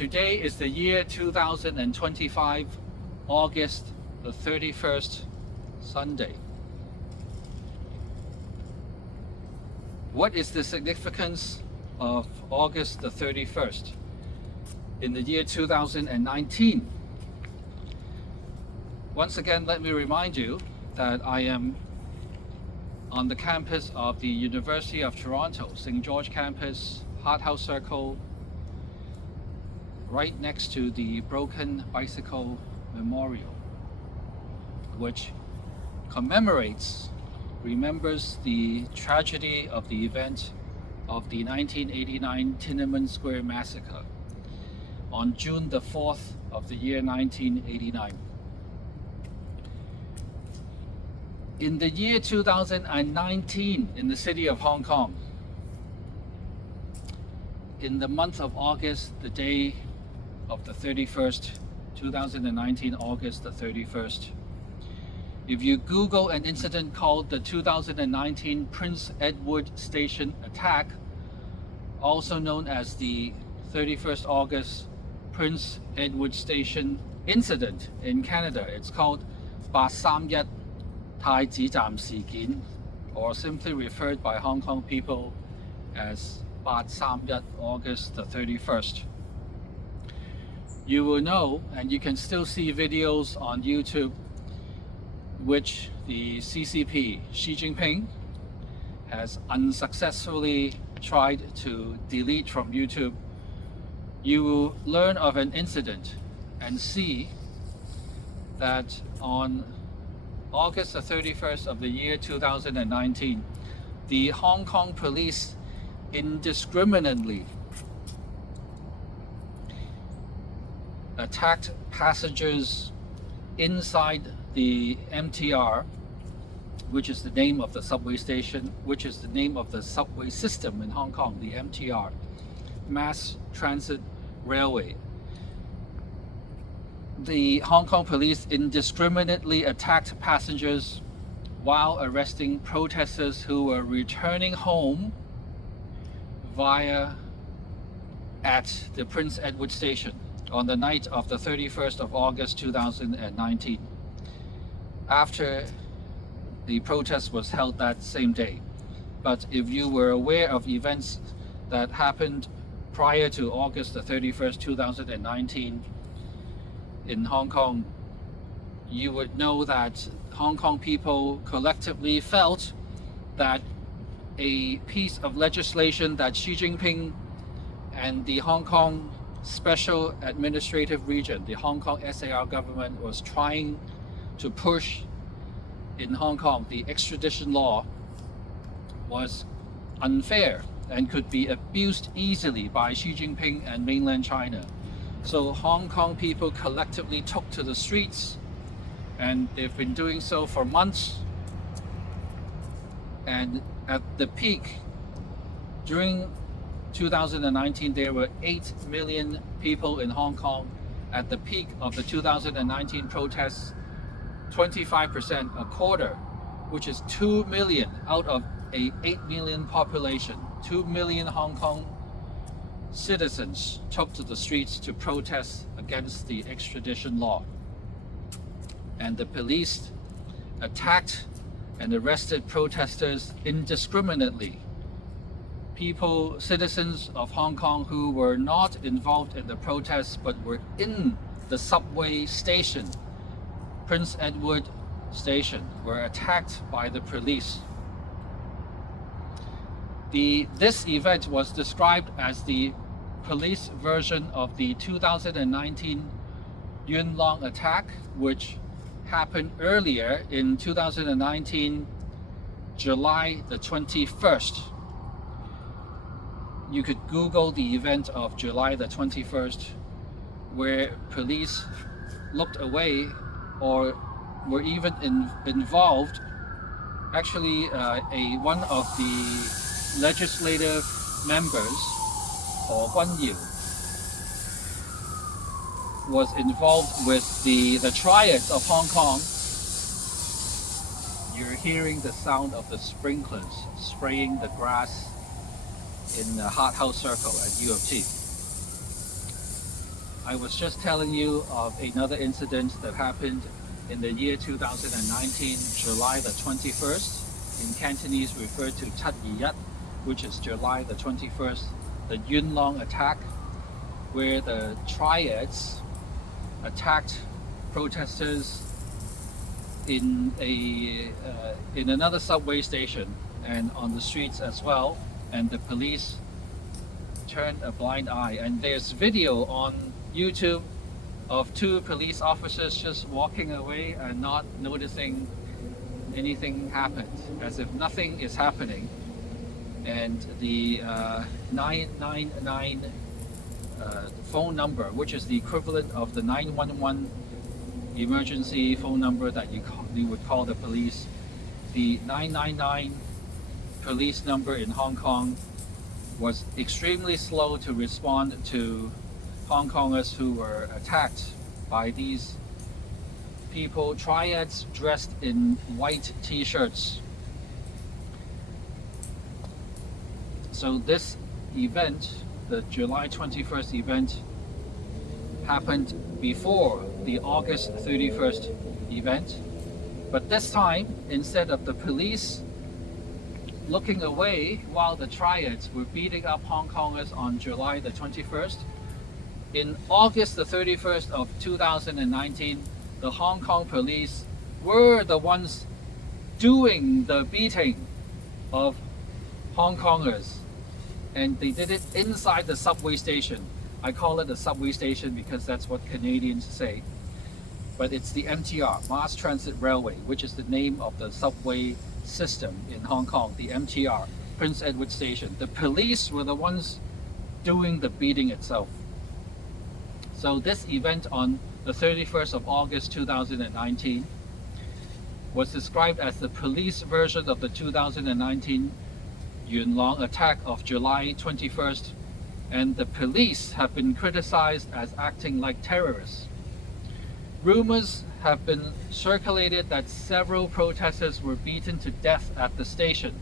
Today is the year 2025, August the 31st, Sunday. What is the significance of August the 31st in the year 2019? Once again, let me remind you that I am on the campus of the University of Toronto, St. George campus, Hart House Circle, right next to the Broken Bicycle Memorial, which remembers the tragedy of the event of the 1989 Tiananmen Square massacre on June the 4th of the year 1989. In the year 2019, in the city of Hong Kong, in the month of August, the day of the 31st, 2019, August the 31st, if you Google an incident called the 2019 Prince Edward Station attack, also known as the 31st August Prince Edward Station incident in Canada, it's called 831太子站事件, or simply referred by Hong Kong people as 831 August the 31st. You will know, and you can still see videos on YouTube, which the CCP, Xi Jinping, has unsuccessfully tried to delete from YouTube. You will learn of an incident and see that on August the 31st of the year 2019, the Hong Kong police indiscriminately attacked passengers inside the MTR, which is the name of the subway station, which is the name of the subway system in Hong Kong, the MTR, Mass Transit Railway. The Hong Kong police indiscriminately attacked passengers while arresting protesters who were returning home at the Prince Edward Station on the night of the 31st of August 2019, after the protest was held that same day. But if you were aware of events that happened prior to August the 31st, 2019 in Hong Kong, you would know that Hong Kong people collectively felt that a piece of legislation that Xi Jinping and the Hong Kong Special Administrative Region, the Hong Kong SAR government, was trying to push in Hong Kong, the extradition law, was unfair and could be abused easily by Xi Jinping and mainland China. So Hong Kong people collectively took to the streets, and they've been doing so for months. And at the peak, during 2019, there were 8 million people in Hong Kong. At the peak of the 2019 protests, 25%, a quarter, which is 2 million out of a 8 million population, 2 million Hong Kong citizens took to the streets to protest against the extradition law. And the police attacked and arrested protesters indiscriminately. Citizens of Hong Kong who were not involved in the protests but were in the subway station, Prince Edward Station, were attacked by the police. This event was described as the police version of the 2019 Yuen Long attack, which happened earlier in 2019, July the 21st. You could Google the event of July the 21st, where police looked away or were even involved. Actually, one of the legislative members, or Guan Yu, was involved with the triads of Hong Kong. You're hearing the sound of the sprinklers spraying the grass in the Hart House Circle at U of T. I was just telling you of another incident that happened in the year 2019, July the 21st. In Cantonese referred to 721, which is July the 21st, the Yuen Long attack, where the triads attacked protesters in another subway station and on the streets as well, and the police turned a blind eye. And there's video on YouTube of two police officers just walking away and not noticing anything happened, as if nothing is happening. And the 999 phone number, which is the equivalent of the 911 emergency phone number that you would call the police, the 999 police number in Hong Kong was extremely slow to respond to Hong Kongers who were attacked by these people, triads dressed in white t-shirts. So this event, the July 21st event, happened before the August 31st event. But this time, instead of the police looking away while the triads were beating up Hong Kongers on July the 21st, in August the 31st of 2019, the Hong Kong police were the ones doing the beating of Hong Kongers. And they did it inside the subway station. I call it a subway station because that's what Canadians say. But it's the MTR, Mass Transit Railway, which is the name of the subway system in Hong Kong, the MTR, Prince Edward Station. The police were the ones doing the beating itself. So this event on the 31st of August 2019 was described as the police version of the 2019 Yuen Long attack of July 21st, and the police have been criticized as acting like terrorists. Rumors have been circulated that several protesters were beaten to death at the station,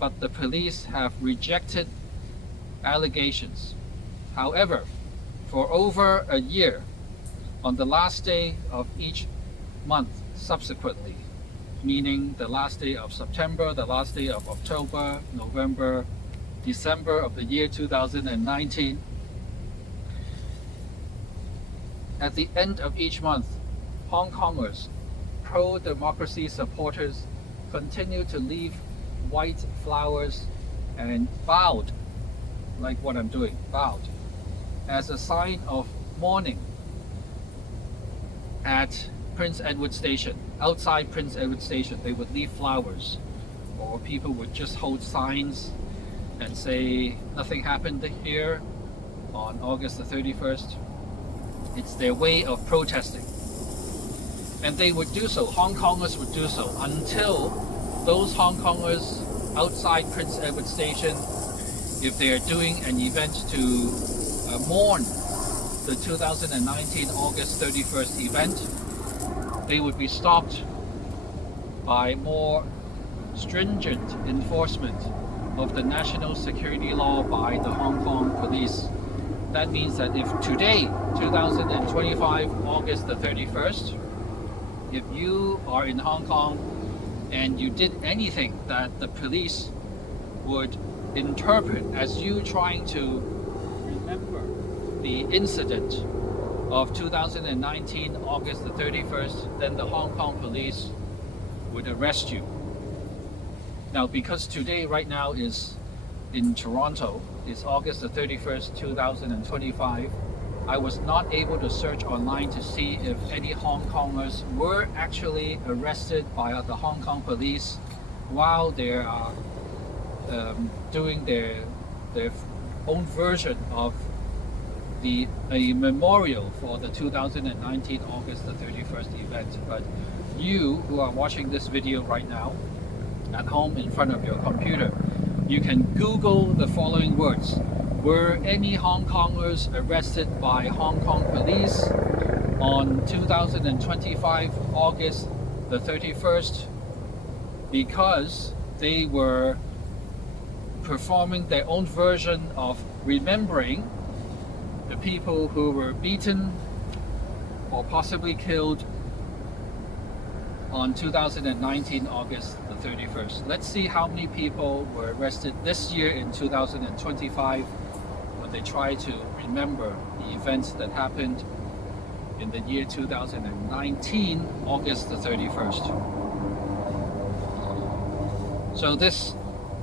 but the police have rejected allegations. However, for over a year, on the last day of each month subsequently, meaning the last day of September, the last day of October, November, December of the year 2019, at the end of each month, Hong Kongers, pro-democracy supporters, continue to leave white flowers and bowed, like what I'm doing, bowed, as a sign of mourning at Prince Edward Station. Outside Prince Edward Station, they would leave flowers, or people would just hold signs and say nothing happened here on August the 31st. It's their way of protesting. And they would do so, Hong Kongers would do so, until those Hong Kongers outside Prince Edward Station, if they are doing an event to mourn the 2019 August 31st event, they would be stopped by more stringent enforcement of the national security law by the Hong Kong police. That means that if today, 2025, August the 31st, if you are in Hong Kong and you did anything that the police would interpret as you trying to remember the incident of 2019, August the 31st, then the Hong Kong police would arrest you. Now, because today, right now, is in Toronto, is August the 31st, 2025, I was not able to search online to see if any Hong Kongers were actually arrested by the Hong Kong police while they are doing their own version of a memorial for the 2019 August the 31st event. But you who are watching this video right now at home in front of your computer, you can Google the following words. Were any Hong Kongers arrested by Hong Kong police on 2025 August the 31st because they were performing their own version of remembering the people who were beaten or possibly killed on 2019 August the 31st. Let's see how many people were arrested this year in 2025 when they try to remember the events that happened in the year 2019 August the 31st. So this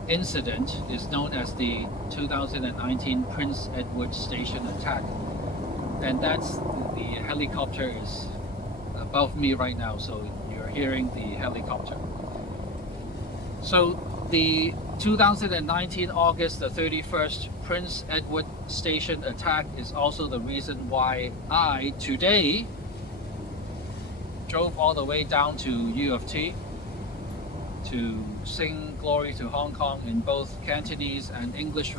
incident is known as the 2019 Prince Edward Station attack, and that's the helicopter is above me right now, so you're hearing the helicopter. So the 2019 August the 31st Prince Edward Station attack is also the reason why I today drove all the way down to U of T to sing Glory to Hong Kong in both Cantonese and English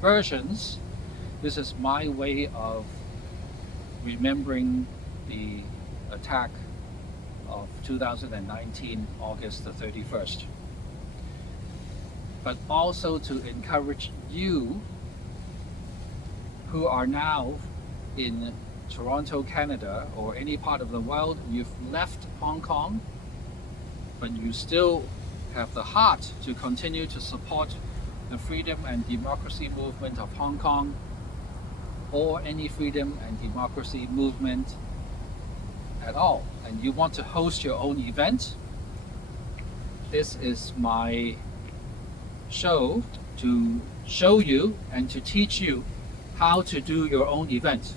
versions. This is my way of remembering the attack of 2019 August the 31st. But also to encourage you who are now in Toronto, Canada, or any part of the world. You've left Hong Kong, but you still have the heart to continue to support the freedom and democracy movement of Hong Kong, or any freedom and democracy movement at all, and you want to host your own event. This is my show to show you and to teach you how to do your own event.